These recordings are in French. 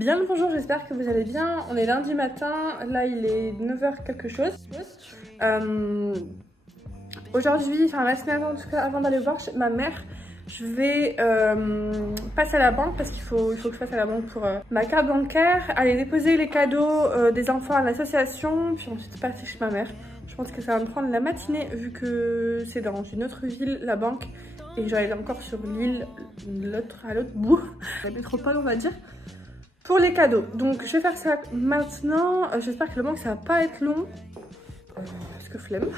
Bien le bonjour, j'espère que vous allez bien. On est lundi matin, là il est 9h quelque chose. Aujourd'hui, enfin la semaine avant, en tout cas, avant d'aller voir ma mère, je vais passer à la banque parce qu'il faut que je passe à la banque pour ma carte bancaire, aller déposer les cadeaux des enfants à l'association, puis ensuite passer chez ma mère. Je pense que ça va me prendre la matinée vu que c'est dans une autre ville, la banque, et je vais aller encore sur l'île, à l'autre bout, la métropole on va dire, pour les cadeaux. Donc je vais faire ça maintenant. J'espère que le banque ça va pas être long, parce que flemme.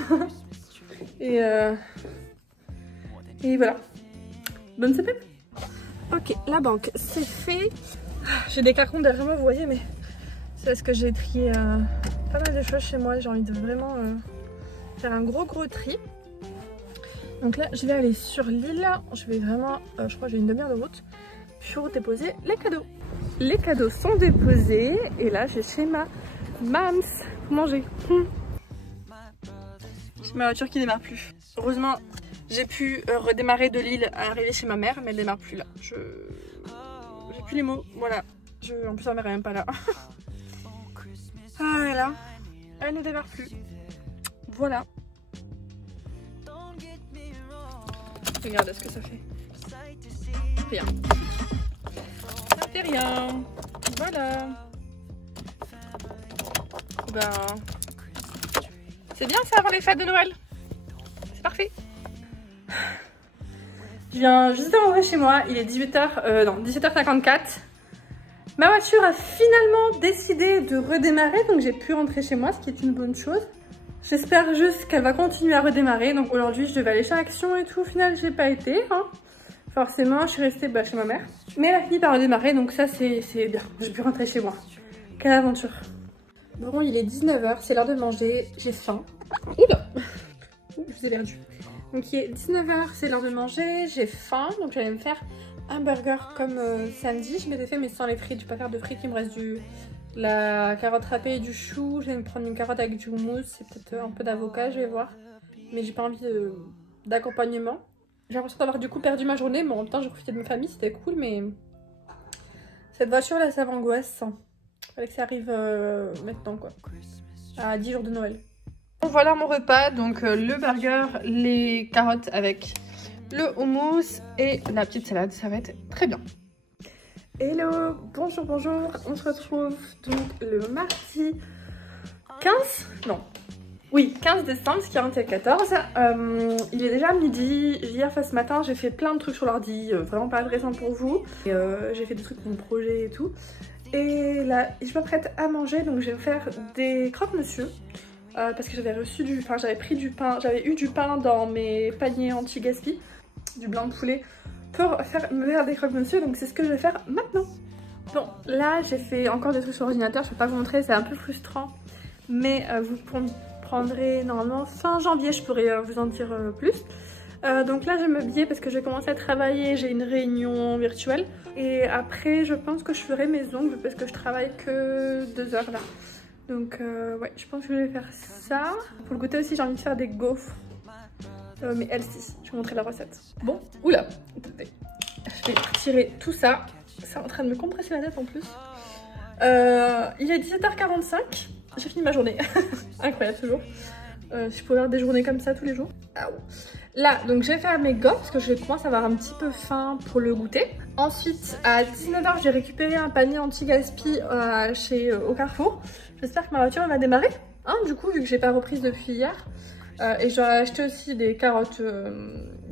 et voilà. Bonne semaine. Ok, la banque c'est fait. J'ai des cartons derrière moi, vous voyez, mais c'est parce que j'ai trié pas mal de choses chez moi. J'ai envie de vraiment faire un gros tri. Donc là, je vais aller sur l'île. Je vais vraiment, je crois que j'ai une demi-heure de route pour déposer les cadeaux. Les cadeaux sont déposés et là, j'ai chez ma mams pour manger. J'ai ma voiture qui démarre plus. Heureusement, j'ai pu redémarrer de l'île à arriver chez ma mère, mais elle démarre plus là. J'ai plus les mots. Voilà. En plus, ma mère est même pas là. Ah là, elle ne démarre plus. Voilà. Regarde ce que ça fait. Rien. Ça fait rien. Voilà. Ben, c'est bien ça avant les fêtes de Noël. C'est parfait. Je viens juste de rentrer chez moi. Il est 17h54. Ma voiture a finalement décidé de redémarrer, donc j'ai pu rentrer chez moi, ce qui est une bonne chose. J'espère juste qu'elle va continuer à redémarrer. Donc aujourd'hui, je devais aller chez Action et tout. Au final, j'ai pas été. Hein. Forcément, je suis restée chez ma mère. Mais elle a fini par redémarrer, donc ça, c'est bien. J'ai pu rentrer chez moi. Quelle aventure. Bon, il est 19h, c'est l'heure de manger. J'ai faim. Oula. Ouh, je vous ai perdu. Donc il est 19h, c'est l'heure de manger. J'ai faim, donc j'allais me faire un burger comme samedi. Je m'étais fait, mais sans les frites. Je vais pas faire de frites, il me reste la carotte râpée et du chou. Je vais me prendre une carotte avec du houmous, c'est peut-être un peu d'avocat, je vais voir. Mais j'ai pas envie d'accompagnement. J'ai l'impression d'avoir du coup perdu ma journée, mais en même temps j'ai profité de ma famille, c'était cool, mais cette voiture là ça m'angoisse. Fallait que ça arrive maintenant quoi, à 10 jours de Noël. Bon, voilà mon repas, donc le burger, les carottes avec le houmous et la petite salade, ça va être très bien. Hello, bonjour, on se retrouve donc le mardi 15, non, oui 15 décembre, ce qui est le 14, il est déjà midi, hier ce matin j'ai fait plein de trucs sur l'ordi, vraiment pas intéressant pour vous, j'ai fait des trucs pour mon projet et tout, et là je m'apprête à manger, donc je vais me faire des croque-monsieur, parce que j'avais eu du pain dans mes paniers anti-gaspi, du blanc de poulet, pour me faire des croque-monsieur, donc c'est ce que je vais faire maintenant. Bon, là j'ai fait encore des trucs sur l'ordinateur, je ne peux pas vous montrer, c'est un peu frustrant, mais vous prendrez normalement fin janvier, je pourrais vous en dire plus. Donc là je vais m'habiller parce que je vais commencer à travailler, j'ai une réunion virtuelle, et après je pense que je ferai mes ongles parce que je travaille que 2 heures là. Donc ouais, je pense que je vais faire ça. Pour le goûter aussi, j'ai envie de faire des gaufres. Mais healthy, je vais vous montrer la recette. Bon, oula, attendez. Je vais retirer tout ça. C'est en train de me compresser la tête en plus. Il est 17h45. J'ai fini ma journée. Incroyable toujours. Je peux avoir des journées comme ça tous les jours. Ah ouais. Là, donc je vais faire mes gaufres parce que je commence à avoir un petit peu faim pour le goûter. Ensuite, à 19h, j'ai récupéré un panier anti-gaspi au Carrefour. J'espère que ma voiture va démarrer. Hein, du coup, vu que j'ai pas reprise depuis hier. Et j'aurais acheté aussi des carottes.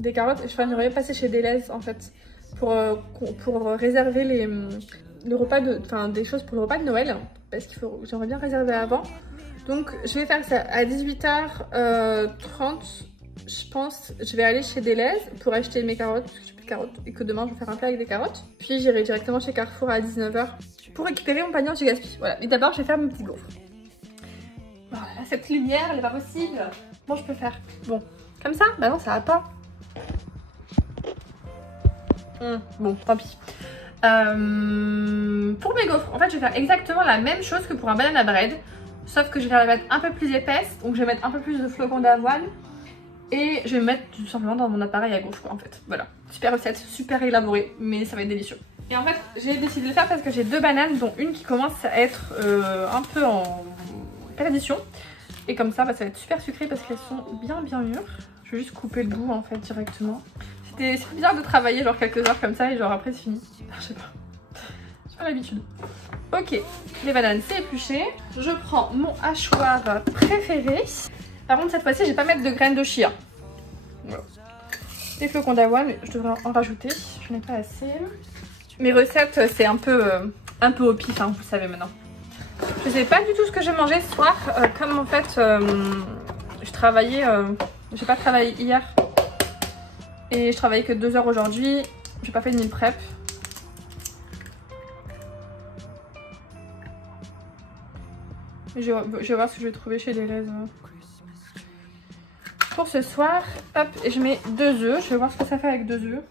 J'aurais passé chez Deleuze en fait pour réserver le repas des choses pour le repas de Noël, parce j'aimerais bien réserver avant. Donc je vais faire ça à 18h30. Je pense je vais aller chez Deleuze pour acheter mes carottes parce que j'ai plus de carottes et que demain je vais faire un plat avec des carottes. Puis j'irai directement chez Carrefour à 19h pour récupérer mon panier anti-gaspi. Voilà. Et d'abord je vais faire mes petits gaufres. Voilà, cette lumière elle est pas possible. Bon, je peux faire. Bon, comme ça? Bah non, ça va pas. Bon, tant pis. Pour mes gaufres, en fait, je vais faire exactement la même chose que pour un banana bread. Sauf que je vais la mettre un peu plus épaisse. Donc, je vais mettre un peu plus de flocons d'avoine. Et je vais mettre tout simplement dans mon appareil à gaufres, quoi, en fait. Voilà. Super recette, super élaborée. Mais ça va être délicieux. Et en fait, j'ai décidé de le faire parce que j'ai 2 bananes, dont une qui commence à être un peu en perdition. Et comme ça, bah, ça va être super sucré parce qu'elles sont bien mûres. Je vais juste couper le bout en fait directement. C'est bizarre de travailler genre quelques heures comme ça et genre après c'est fini. Je sais pas. J'ai pas l'habitude. Ok, les bananes c'est épluché. Je prends mon hachoir préféré. Par contre cette fois-ci je vais pas mettre de graines de chia. Voilà. Des flocons d'avoine, je devrais en rajouter. Je n'en ai pas assez. Mes recettes c'est un peu au pif, hein, vous le savez maintenant. Je sais pas du tout ce que j'ai mangé ce soir. Comme en fait je travaillais, j'ai pas travaillé hier. Et je travaillais que 2 heures aujourd'hui. J'ai pas fait de meal prep. Je vais voir ce que je vais trouver chez Deleuze. Pour ce soir, hop, et je mets 2 œufs. Je vais voir ce que ça fait avec 2 œufs.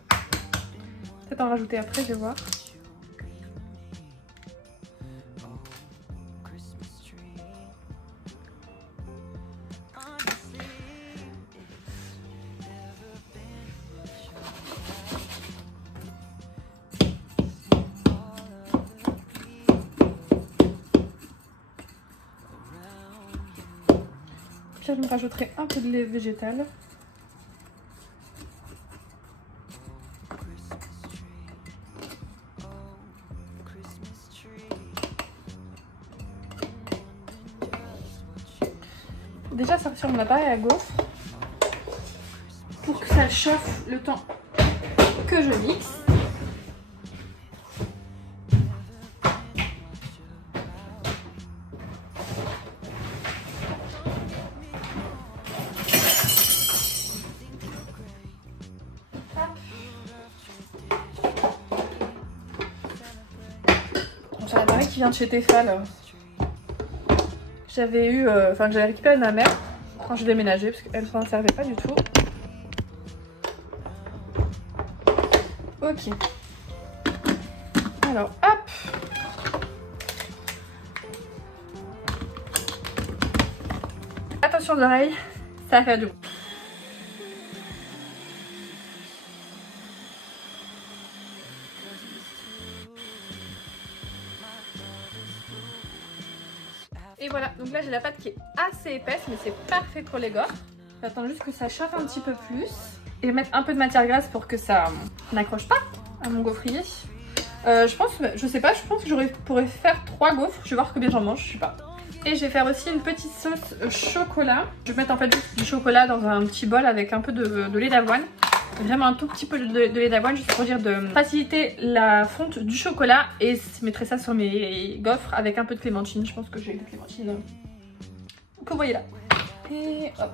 Peut-être en rajouter après, je vais voir. Je me rajouterai un peu de lait végétal. Déjà sortir mon appareil à gaufre pour que ça chauffe le temps que je mixe. J'ai un appareil qui vient de chez Tefal. J'avais eu, que j'avais récupéré de ma mère quand j'ai déménagé parce qu'elle s'en servait pas du tout. Ok. Alors hop. Attention aux oreilles, ça va faire du bruit. Et voilà, donc là j'ai la pâte qui est assez épaisse, mais c'est parfait pour les gaufres. J'attends juste que ça chauffe un petit peu plus. Et mettre un peu de matière grasse pour que ça n'accroche pas à mon gaufrier. Je sais pas, je pense que pourrais faire 3 gaufres. Je vais voir combien j'en mange, je sais pas. Et je vais faire aussi une petite sauce chocolat. Je vais mettre en fait du chocolat dans un petit bol avec un peu de lait d'avoine. Vraiment un tout petit peu de lait d'avoine, juste pour dire de faciliter la fonte du chocolat. Et je mettrai ça sur mes gaufres avec un peu de clémentine. Je pense que j'ai de clémentine que vous voyez là. Et hop.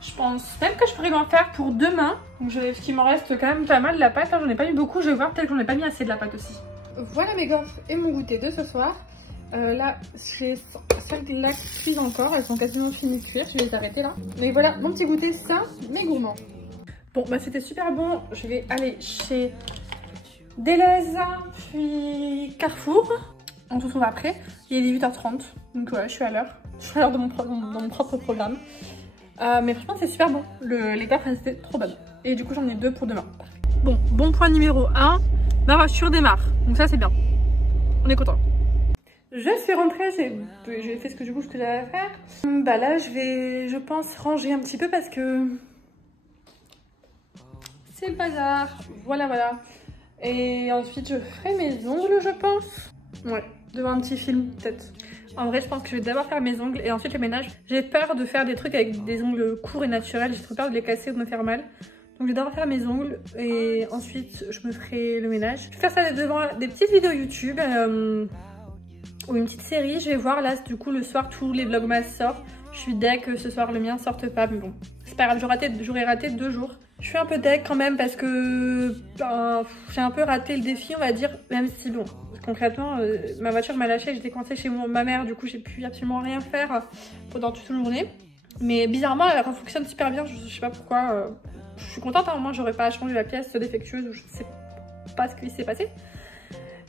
Je pense même que je pourrais m'en faire pour demain. Donc ce qui m'en reste quand même pas mal de la pâte. J'en ai pas mis beaucoup, je vais voir, peut-être que j'en ai pas mis assez de la pâte aussi. Voilà mes gaufres et mon goûter de ce soir. Là, j'ai 5 là qui cuisent encore, elles sont quasiment finies de cuire, je vais les arrêter là. Mais voilà, mon petit goûter sain mais gourmand. Bon, bah c'était super bon, je vais aller chez Deleuze, puis Carrefour. On se retrouve après, il est 18h30, donc voilà, je suis à l'heure. Je suis à l'heure de mon propre programme. Mais franchement, c'est super bon, les gaufres, elles étaient trop bonnes. Et du coup, j'en ai 2 pour demain. Bon point numéro 1, ma voiture démarre, donc ça c'est bien, on est content. Je suis rentrée, j'ai fait ce que j'avais à faire. Bah là, je pense, ranger un petit peu parce que c'est le bazar. Voilà. Et ensuite, je ferai mes ongles, je pense. Ouais, devant un petit film, peut-être. En vrai, je pense que je vais d'abord faire mes ongles et ensuite le ménage. J'ai peur de faire des trucs avec des ongles courts et naturels. J'ai trop peur de les casser ou de me faire mal. Donc, je vais d'abord faire mes ongles et ensuite, je me ferai le ménage. Je vais faire ça devant des petites vidéos YouTube. Ou une petite série, je vais voir là du coup le soir tous les vlogmas sortent. Je suis deg que ce soir le mien sorte pas, mais bon, c'est pas grave, j'aurais raté 2 jours. Je suis un peu deg quand même parce que j'ai un peu raté le défi, on va dire, même si bon, concrètement, ma voiture m'a lâché, j'étais coincée chez ma mère, du coup j'ai pu absolument rien faire pendant toute la journée. Mais bizarrement, elle fonctionne super bien, je sais pas pourquoi. Je suis contente, hein, moi j'aurais pas changé la pièce défectueuse ou je sais pas ce qui s'est passé.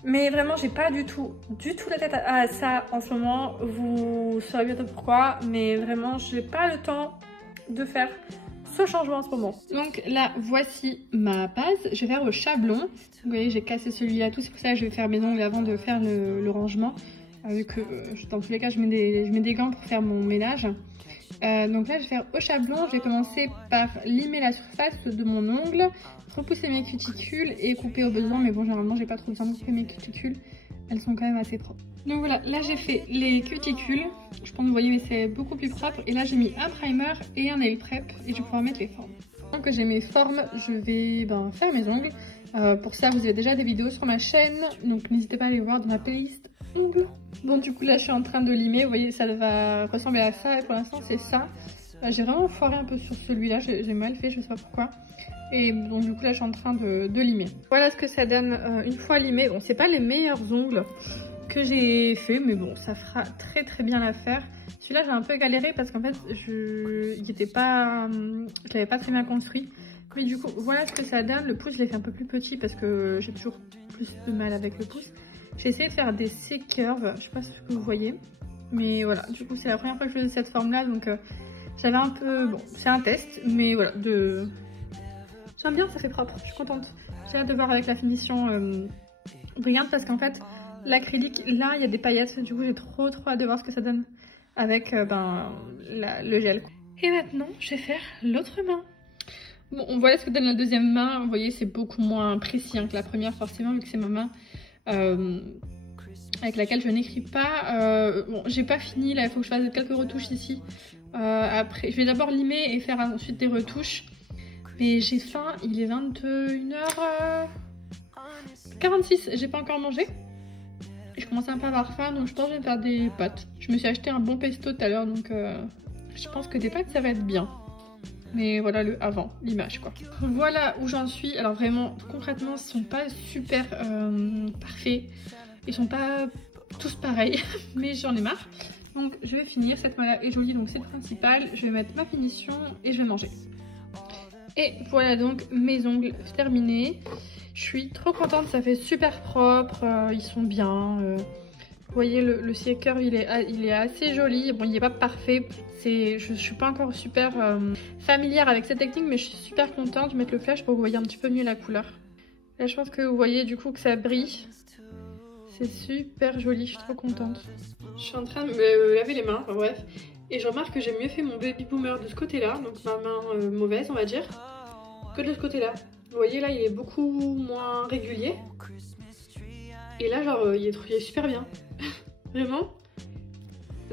Mais vraiment, j'ai pas du tout la tête à ça en ce moment. Vous saurez bientôt pourquoi. Mais vraiment, j'ai pas le temps de faire plutôt changement en ce moment. Donc là, voici ma base. Je vais faire au chablon. Vous voyez, j'ai cassé celui-là, tout. C'est pour ça que je vais faire mes ongles avant de faire le rangement. Vu que dans tous les cas, je mets des gants pour faire mon ménage. Donc là, je vais faire au chablon. Je vais commencer par limer la surface de mon ongle, repousser mes cuticules et couper au besoin. Mais bon, généralement, j'ai pas trop besoin de couper mes cuticules. Elles sont quand même assez propres. Donc voilà, là j'ai fait les cuticules. Je pense que vous voyez, mais c'est beaucoup plus propre. Et là, j'ai mis un primer et un nail prep et je vais pouvoir mettre les formes. Maintenant que j'ai mes formes, je vais faire mes ongles. Pour ça, vous avez déjà des vidéos sur ma chaîne. Donc n'hésitez pas à aller voir dans ma playlist ongles. Bon, du coup, là, je suis en train de limer. Vous voyez, ça va ressembler à ça. Et pour l'instant, c'est ça. J'ai vraiment foiré un peu sur celui-là. J'ai mal fait, je sais pas pourquoi. Et donc, du coup, là, je suis en train de limer. Voilà ce que ça donne une fois limé. Bon, c'est pas les meilleurs ongles que j'ai fait, mais bon, ça fera très très bien l'affaire. Celui-là, j'ai un peu galéré parce qu'en fait, je l'avais pas très bien construit. Mais du coup, voilà ce que ça donne. Le pouce, je l'ai fait un peu plus petit parce que j'ai toujours plus de mal avec le pouce. J'ai essayé de faire des C-curves, je sais pas ce que vous voyez. Mais voilà, du coup, c'est la première fois que je faisais cette forme-là, donc j'avais un peu... Bon, c'est un test, mais voilà, j'aime bien, ça fait propre, je suis contente. J'ai hâte de voir avec la finition brillante parce qu'en fait, l'acrylique, là, il y a des paillettes. Du coup, j'ai trop hâte de voir ce que ça donne avec le gel. Et maintenant, je vais faire l'autre main. Bon, on voit ce que donne la deuxième main. Vous voyez, c'est beaucoup moins précis que la première, forcément, vu que c'est ma main avec laquelle je n'écris pas. Bon, j'ai pas fini, là, il faut que je fasse quelques retouches ici. Après, je vais d'abord limer et faire ensuite des retouches. Mais j'ai faim, il est 21h46, j'ai pas encore mangé. Je commence un peu à avoir faim, donc je pense que je vais faire des pâtes. Je me suis acheté un bon pesto tout à l'heure, donc je pense que des pâtes ça va être bien. Mais voilà l'image quoi. Voilà où j'en suis. Alors vraiment, concrètement, ils sont pas super parfaits. Ils sont pas tous pareils, mais j'en ai marre. Donc je vais finir, cette main-là est jolie, donc c'est le principal. Je vais mettre ma finition et je vais manger. Et voilà donc mes ongles terminés. Je suis trop contente, ça fait super propre, ils sont bien. Vous voyez le C-curve il est assez joli. Bon, il n'est pas parfait, je suis pas encore super familière avec cette technique, mais je suis super contente de mettre le flash pour que vous voyez un petit peu mieux la couleur. Là je pense que vous voyez du coup que ça brille. C'est super joli, je suis trop contente. Je suis en train de me laver les mains, enfin bref. Et je remarque que j'ai mieux fait mon baby boomer de ce côté-là, donc ma main mauvaise on va dire, que de ce côté-là. Vous voyez là il est beaucoup moins régulier. Et là genre il est super bien. Vraiment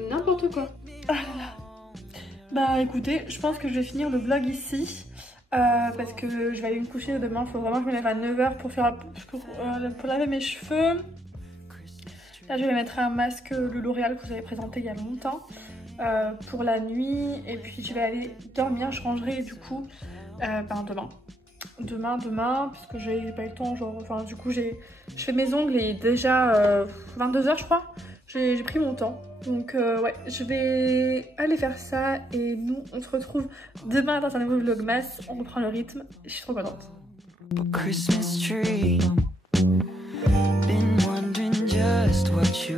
n'importe quoi. Ah là là. Bah écoutez, je pense que je vais finir le vlog ici. Parce que je vais aller me coucher demain, il faut vraiment que je me lève à 9 h pour laver mes cheveux. Là je vais mettre un masque le L'Oréal que vous avez présenté il y a longtemps. Pour la nuit et puis je vais aller dormir, je rangerai du coup demain puisque j'ai pas eu le temps, genre enfin du coup je fais mes ongles et déjà 22 h je crois, j'ai pris mon temps donc ouais je vais aller faire ça et nous on se retrouve demain dans un nouveau vlogmas, on reprend le rythme, je suis trop contente. Christmas tree, been wondering just what you